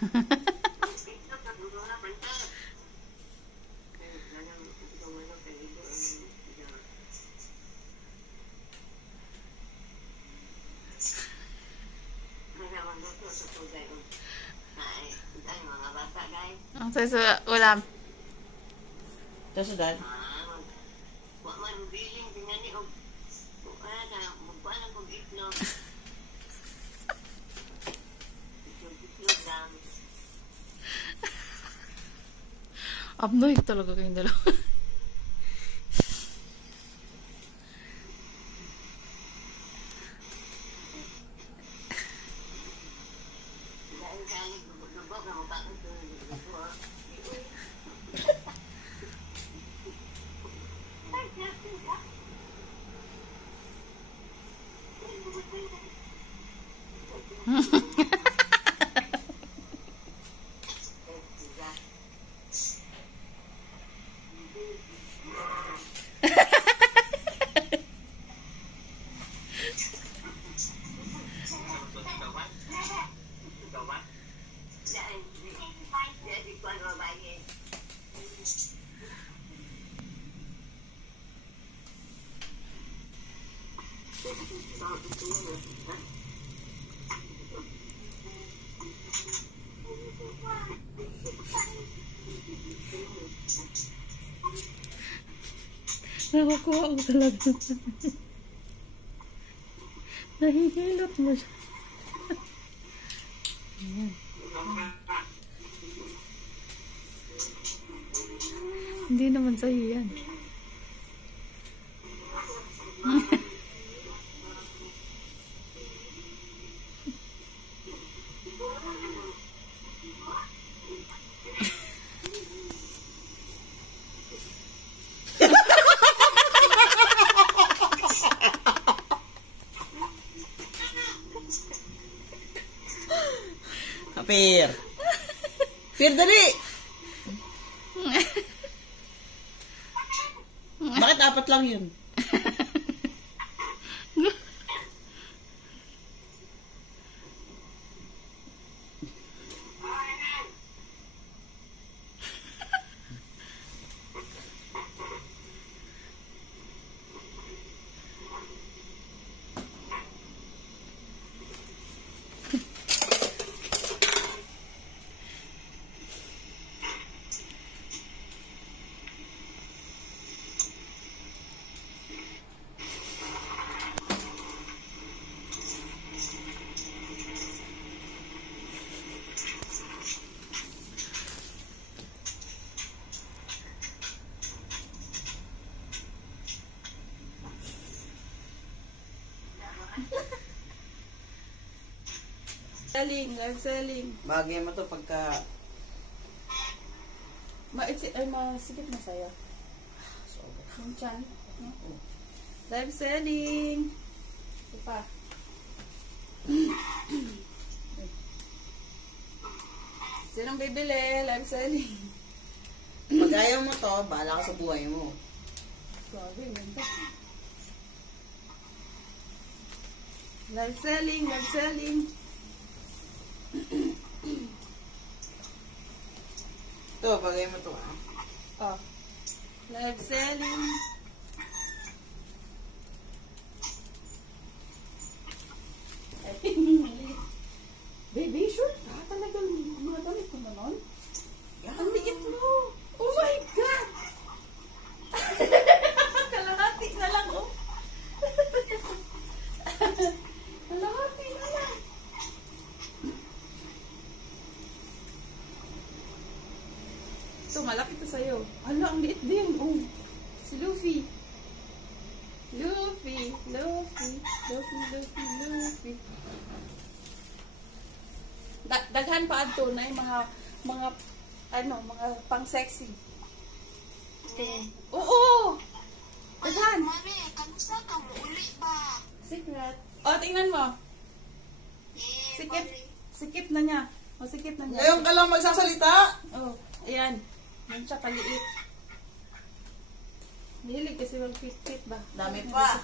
Ang sa ulam. Ito sa dad. Abnoy talaga kayong dalawa. Nakukuha ko talaga. Nahihilot mo siya. Hindi naman sa'yo yan. Kapir. Pir, dali! Bakit 4 lang yun? Live selling. Bagay mo to pagka... Masikip na sa'yo. Yung chan. No? Live selling. Ito pa. Sinong bibili? Live selling. Pag ayaw mo to, bahala ka sa buhay mo. Grabe, ganda. Live selling, live selling. Ito, bagay mo to Oh. Live selling. Baby, sure ka? Talagang mga damit ko na nun? Ang liit mo. Oh my God! Kalahati na lang, oh. Kalahati na lang. Ito, malaki to sa'yo. Hala, ang liit din. Oh. Si Luffy. Luffy. Luffy. Luffy, Luffy, Luffy. Daghan pa ato na yung mga pang sexy. Oo. Daghan. Mami, kamusta ka mo uli ba? Secret. Oh, tingnan mo. Sikip. Sikip na niya. O, sikip na niya. Ngayon ka lang magsasalita? Oh, ayan. Yan siya kaliit. Nihilig kasi mag-fit-fit ba? Dami pa.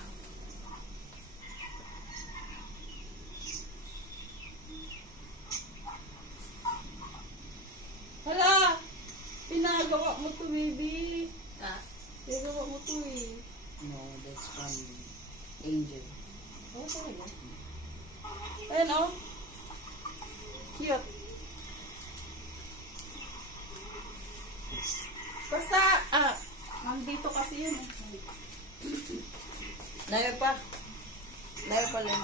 Angel. Oo, talaga. Ayan, oh. Cute. Basta, nandito kasi yun eh. Nayo pa. Nayo pa lang.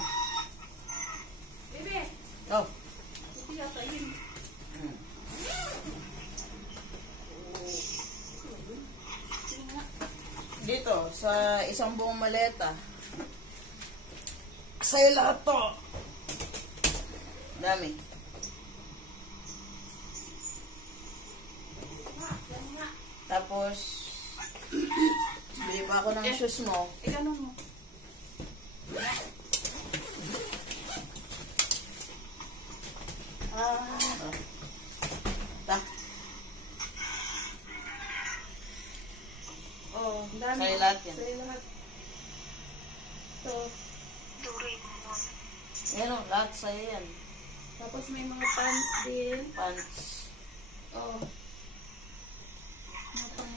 Bebe, Oh. ito yata yun. Hmm. Sige nga. Dito, sa isang buong maleta. Sa'yo lahat to. Dami. Yan nga. Tapos, bili pa ako ng shoes mo. Ganun mo. Ta. Oh, dami. Sa'yo lahat yan. Sa'yo lahat. Ito. Doraemon. Yan o, lahat sa'yo yan. Tapos may mga pants din. Pants. Oh. Mga pang...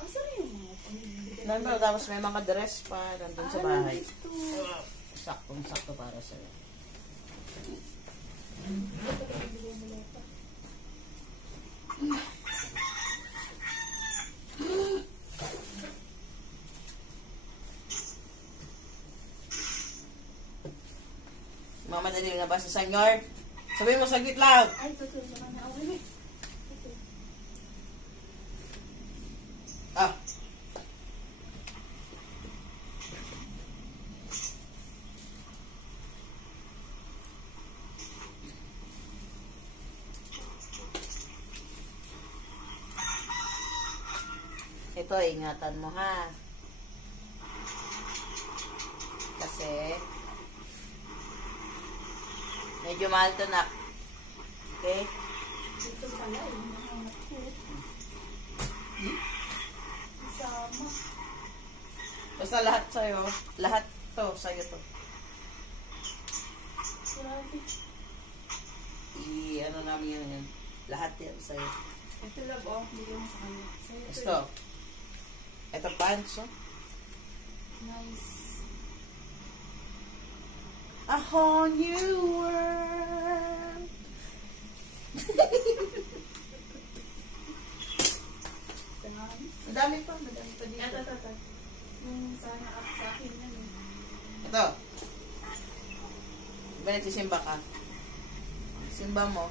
Asa rin yung mga pang... Nandun, tapos may mga dress pa nandun sa bahay. Nandito. Saktong-sakto para sa'yo. Mama, dali na ba sa senyor? Sabihin mo saglit lang. Ay, ito naman na. Okay, wait. Ito. Ah. Ito, ingatan mo ha. Kasi, medyo mahal to na. Okay? Ito pala, yung mga anak ko. Isama. Basta lahat sa'yo. Lahat to, sa'yo to. Grabe. Ano namin yan. Lahat yan sa'yo. Ito love, oh. Bigyan mo sa kanya. Sa'yo ito. Ito. Ito pants, oh. Nice. A whole new world. Dami. Madami pa dito. Ito. Yung sana up sa akin yan eh. Ito. Diba nagsisimba ka? Simba mo.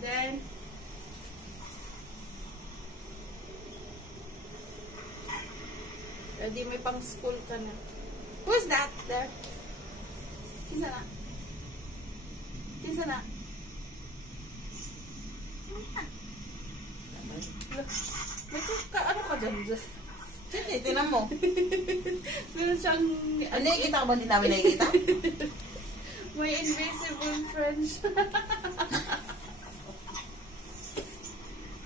Then, ready, may pang school ka na. Who's that there? Kinsa na? Kinsa na? May ano ka dyan? Sige, tinan mo. Meron siyang... Ano nakikita ko ba? Hindi namin nakikita? May invisible friend siya.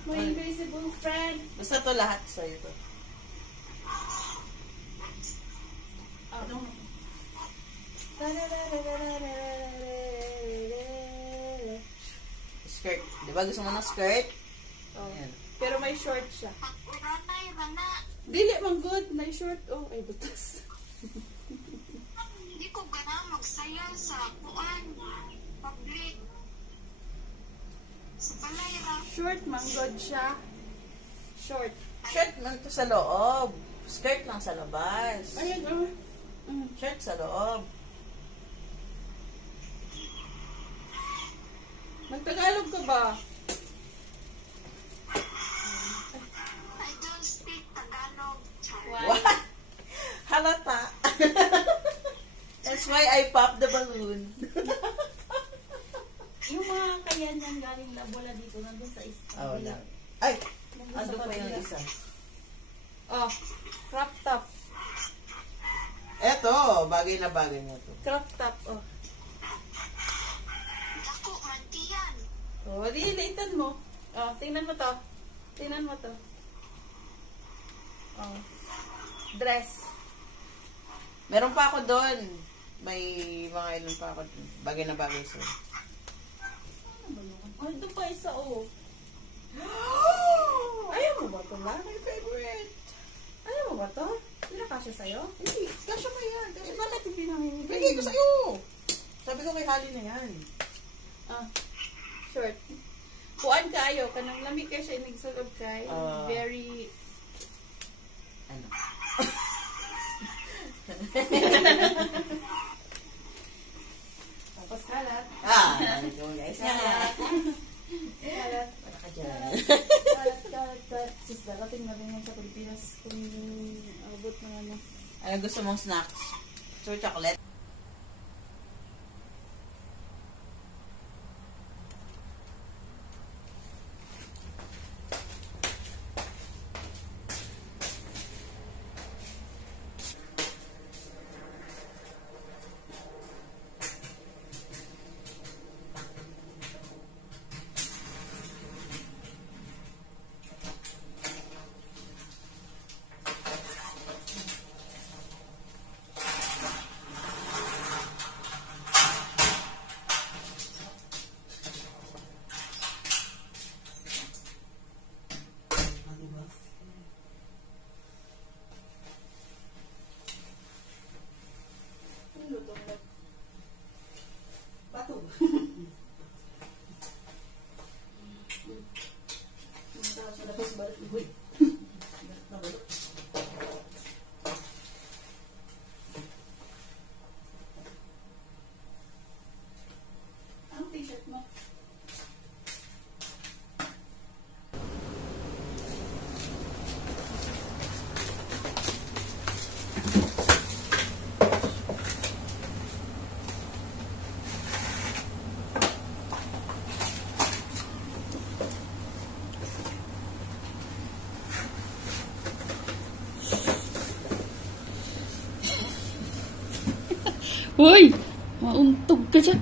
May invisible friend. Basta to lahat sa'yo to. Ano? Skirt. Di ba gusto mo ng skirt? Oh. Ayan. Pero may short siya. Uranay, rana. Dili man good. May short. Oh, ay butas. Hindi ko gana magsaya sa kuan. Public. Sa balay ra. Short man good siya. Short. Shirt man to sa loob. Skirt lang sa labas. Ayan, oh. Shirt sa loob. Magtagalog ka ba? I don't speak Tagalog. What? Halata. That's why I popped the balloon. Yung mga kayan yan galing Labola dito, nandun sa isa. Oh, na. Ay! Nandun Ando sa pa yung kabila. isa. Oh, crop top. Eto, bagay na bagay na to. Crop top, oh. Dako, mantiyan. Oh, di, laitan mo. Oh, tingnan mo to. Tingnan mo to. Oh. Dress. Meron pa ako doon. May mga ilan pa ako doon. Bagay na bagay sa'yo. Ay, ito pa isa, oh. Ayaw mo ba ito, La? My favorite. Ayaw mo ba ito? Hindi na kasya sa'yo? Hindi, kasya mo yan. Eh, Kasya mo. bakit hindi namin Bigay ko sa'yo. Sabi ko kay Hali na yan. Ah, short. Kuan kayo, kanang lamig kayo siya inigsulog kay. Very... Ano? Tapos kalat. Ano ko guys? Kalat. Kalat. Para ka dyan. Kalat. Sis, darating na rin yan sa Pilipinas kung abot na ano. Ano gusto mong snacks? So, chocolate? Bato. Tapos balik. Uy. Ang t-shirt mo? Hoy! Mauntog ka dyan.